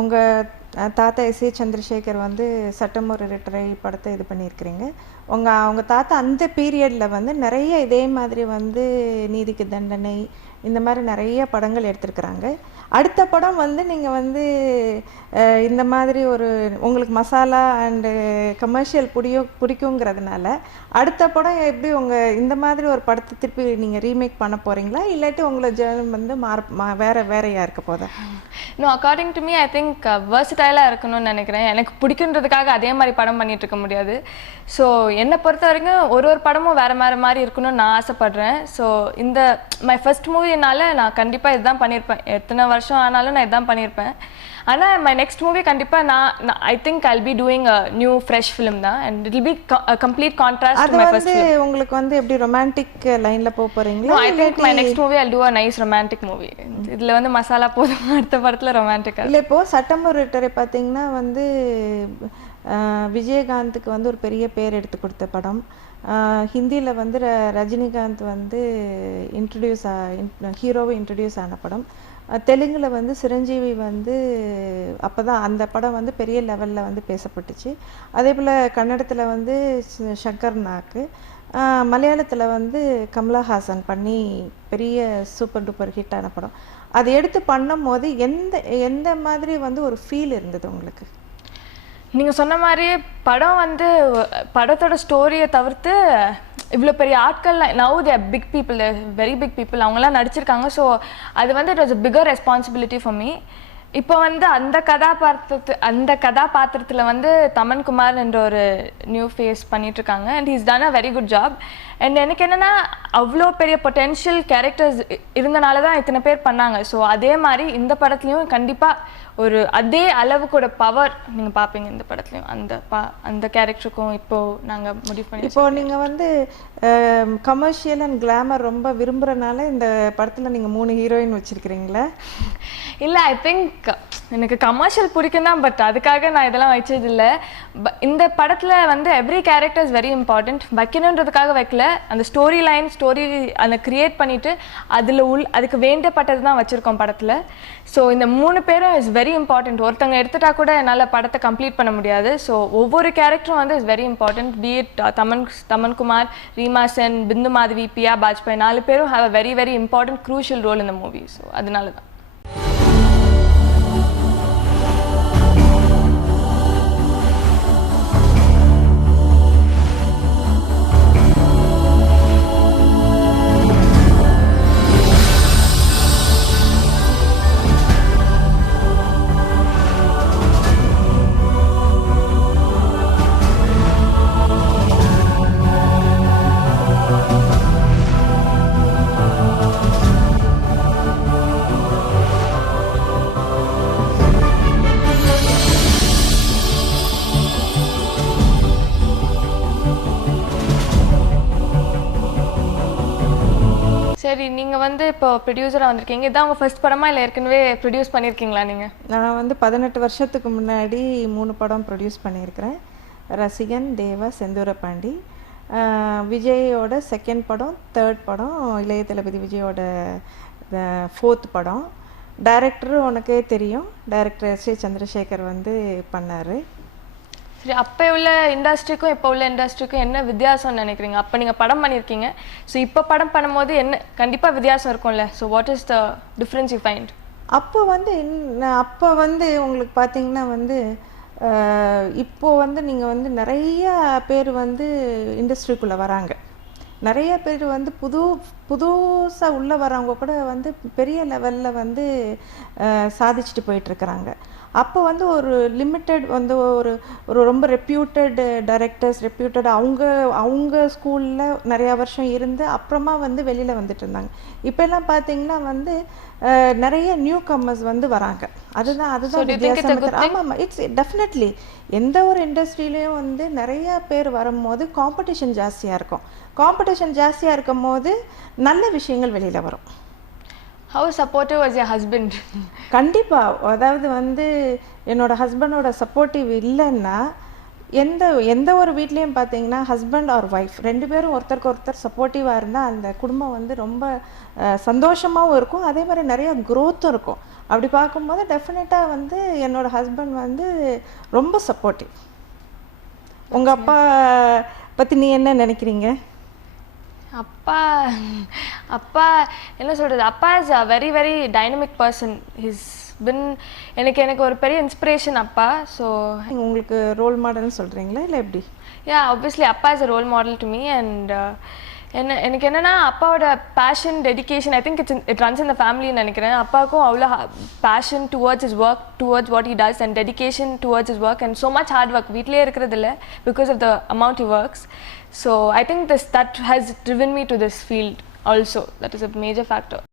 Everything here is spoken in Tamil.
உங்கள் தாத்தா எஸ் ஏ சந்திரசேகர் வந்து சட்டம் ஒரு ரிட்டரை படத்தை இது பண்ணியிருக்கிறீங்க. அவங்க தாத்தா அந்த பீரியடில் வந்து நிறைய இதே மாதிரி வந்து நீதிக்கு தண்டனை இந்த மாதிரி நிறைய படங்கள் எடுத்திருக்கிறாங்க. அடுத்த படம் வந்து நீங்கள் வந்து இந்த மாதிரி ஒரு உங்களுக்கு மசாலா அண்டு கமர்ஷியல் பிடிக்குங்கிறதுனால அடுத்த படம் எப்படி இந்த மாதிரி ஒரு படத்தை திருப்பி நீங்கள் ரீமேக் பண்ண போகிறீங்களா, இல்லாட்டி உங்களை ஜேர்னல் வந்து வேறையாக இருக்க போதா? இன்னும் according to me I think வெர்சடைலாக இருக்கணும்னு நினைக்கிறேன். எனக்கு பிடிக்குன்றதுக்காக அதே மாதிரி படம் பண்ணிட்டு இருக்க முடியாது. ஸோ என்னை பொறுத்த வரைக்கும் ஒரு படமும் வேறு மாதிரி இருக்கணும்னு நான் ஆசைப்படுறேன். ஸோ இந்த மை ஃபர்ஸ்ட் மூவினால நான் கண்டிப்பாக இதுதான் பண்ணியிருப்பேன். எத்தனை வருஷம் ஆனாலும் நான் இதுதான் பண்ணியிருப்பேன். ஆனால் மை நெக்ஸ்ட் மூவி கண்டிப்பாக நான் I think I'll be doing a new fresh film தான். And it will be complete contrast to my first film. உங்களுக்கு வந்து எப்படி ரொமான்டிக் லைனில் போக போகிறீங்களா? I think my next movie I'll do a nice romantic movie. இதில் வந்து மசாலா போதும், அடுத்த படத்தில் ரொமான்டிக்காக இல்லை. இப்போது சட்டம் ஒரு ரிட்டரை பார்த்தீங்கன்னா வந்து விஜயகாந்துக்கு வந்து ஒரு பெரிய பேர் எடுத்து கொடுத்த படம். ஹிந்தியில் வந்து ரஜினிகாந்த் வந்து ஹீரோவை இன்ட்ரடியூஸ் ஆன படம். தெலுங்கில் வந்து சிரஞ்சீவி வந்து அப்போ தான் அந்த படம் வந்து பெரிய லெவலில் வந்து பேசப்பட்டுச்சு. அதே போல் கன்னடத்தில் வந்து சங்கர் நாக்கு, மலையாளத்தில் வந்து கமலஹாசன் பண்ணி பெரிய சூப்பர் டூப்பர் ஹிட்டான படம். அதை எடுத்து பண்ணும் போது எந்த மாதிரி வந்து ஒரு ஃபீல் இருந்தது உங்களுக்கு? நீங்கள் சொன்ன மாதிரியே படம் வந்து படத்தோட ஸ்டோரியை தவிர்த்து இவ்வளோ பெரிய ஆட்கள் now the big people, very big people, அவங்களாம் நடிச்சிருக்காங்க. ஸோ அது வந்து it was a bigger responsibility for me. இப்போ வந்து அந்த கதாபாத்திரத்தில் வந்து தமன்குமார் என்ற ஒரு நியூ ஃபேஸ் பண்ணிகிட்ருக்காங்க. And he's done a very good job. And எனக்கு என்னென்னா அவ்வளோ பெரிய பொட்டென்ஷியல் கேரக்டர்ஸ் இருந்தனால தான் இத்தனை பேர் பண்ணாங்க. ஸோ அதே மாதிரி இந்த படத்துலையும் கண்டிப்பாக ஒரு அதே அளவுக்கூட பவர் நீங்கள் பார்ப்பீங்க இந்த படத்துலையும். அந்த கேரக்டருக்கும் இப்போது நாங்கள் முடிவு பண்ணி இப்போது நீங்கள் வந்து கமர்ஷியல் அண்ட் கிளாமர் ரொம்ப விரும்புகிறனால இந்த படத்தில் நீங்கள் 3 ஹீரோயின் வச்சுருக்கிறீங்களா? இல்லை, ஐ திங்க் எனக்கு கமர்ஷியல் பிடிக்கும் தான், பட் அதுக்காக நான் இதெல்லாம் வச்சதில்லை. இந்த படத்தில் வந்து every character is very important. வைக்கணுன்றதுக்காக வைக்கல, அந்த ஸ்டோரி அதை கிரியேட் பண்ணிவிட்டு அதுக்கு வேண்டப்பட்டது தான் வச்சுருக்கோம் படத்தில். ஸோ இந்த 3 பேரும் இஸ் வெரி இம்பார்ட்டண்ட். ஒருத்தங்க எடுத்துட்டா கூட என்னால் படத்தை கம்ப்ளீட் பண்ண முடியாது. ஸோ ஒவ்வொரு கேரக்டரும் வந்து is very important. Be it Thamankumar, Reema Sen, Bindu Madhavi, Piaa Bajpai, 4 பேரும் have a very very important crucial role இந்த மூவி. ஸோ அதனால தான். சரி, நீங்கள் வந்து இப்போ ப்ரொடியூசராக வந்திருக்கீங்க. இதான் உங்கள் ஃபர்ஸ்ட் படமா இல்லை ஏற்கனவே ப்ரொடியூஸ் பண்ணியிருக்கீங்களா நீங்கள்? நான் வந்து 18 வருஷத்துக்கு முன்னாடி 3 படம் ப்ரொடியூஸ் பண்ணியிருக்கிறேன். ரசிகன், தேவா, செந்தூரபாண்டி. விஜயோட 2nd படம், 3rd படம், இளைய தளபதி விஜயோட 4th படம். டைரக்டர் உனக்கே தெரியும், டைரக்டர் எஸ் ஏ சந்திரசேகர் வந்து பண்ணார். சரி, அப்போ உள்ள இண்டஸ்ட்ரிக்கும் இப்போ உள்ள இண்டஸ்ட்ரிக்கும் என்ன வித்தியாசம்னு நினைக்கிறீங்க? அப்போ நீங்கள் படம் பண்ணியிருக்கீங்க, ஸோ இப்போ படம் பண்ணும்போது என்ன கண்டிப்பாக வித்தியாசம் இருக்கும்ல. So what is the difference you find? அப்போ வந்து உங்களுக்கு பார்த்தீங்கன்னா வந்து இப்போது வந்து நீங்கள் வந்து நிறைய பேர் வந்து இண்டஸ்ட்ரிக்குள்ளே வராங்க. நிறைய பேர் வந்து புதுசாக உள்ளே வரவங்க கூட வந்து பெரிய லெவலில் வந்து சாதிச்சுட்டு போயிட்டுருக்குறாங்க. அப்போ வந்து ஒரு லிமிட்டட் வந்து ஒரு ரொம்ப ரெப்யூட்டட் டைரக்டர்ஸ், அவங்க ஸ்கூலில் நிறையா வருஷம் இருந்து அப்புறமா வந்து வெளியில் வந்துட்டு இருந்தாங்க. இப்போல்லாம் பார்த்தீங்கன்னா வந்து நிறைய நியூ கம்மர்ஸ் வந்து வராங்க. அதுதான் வித்தியாசம். ஆமாம், இட்ஸ் டெஃபினெட்லி எந்த ஒரு இண்டஸ்ட்ரியிலையும் வந்து நிறைய பேர் வரும்போது காம்படிஷன் ஜாஸ்தியாக இருக்கும். காம்படிஷன் ஜாஸ்தியாக இருக்கும் போது நல்ல விஷயங்கள் வெளியில் வரும். How supportive was your husband? கண்டிப்பாக. அதாவது வந்து என்னோட ஹஸ்பண்டோட சப்போர்ட்டிவ் இல்லைன்னா எந்த ஒரு வீட்லேயும் பார்த்தீங்கன்னா ஹஸ்பண்ட் ஆர் ஒய்ஃப் 2 பேரும் ஒருத்தருக்கு ஒருத்தர் சப்போர்ட்டிவாக இருந்தால் அந்த குடும்பம் வந்து ரொம்ப சந்தோஷமாகவும் இருக்கும். அதே மாதிரி நிறைய க்ரோத்தும் இருக்கும். அப்படி பார்க்கும்போது டெஃபினட்டாக வந்து என்னோட ஹஸ்பண்ட் வந்து ரொம்ப சப்போர்ட்டிவ். உங்கள் அப்பா பற்றி நீ என்ன நினைக்கிறீங்க? அப்பா அப்பா என்ன சொல்கிறது, அப்பா is a very very dynamic person. His பின் எனக்கு ஒரு பெரிய இன்ஸ்பிரேஷன் அப்பா. ஸோ உங்களுக்கு ரோல் மாடல்னு சொல்கிறீங்களா இல்லை எப்படி? ஆப்வியஸ்லி அப்பா is a role model to me. And எனக்கு என்னென்னா அப்பாவோட passion, dedication, I think it runs இந்த ஃபேமிலின்னு நினைக்கிறேன். அப்பாவுக்கும் அவ்வளோ passion towards his work, towards what he does, and dedication towards his work, and so much hard work. வீட்டிலே இருக்கிறது இல்லை because of the amount he works. So I think that has driven me to this field also. That is a major factor.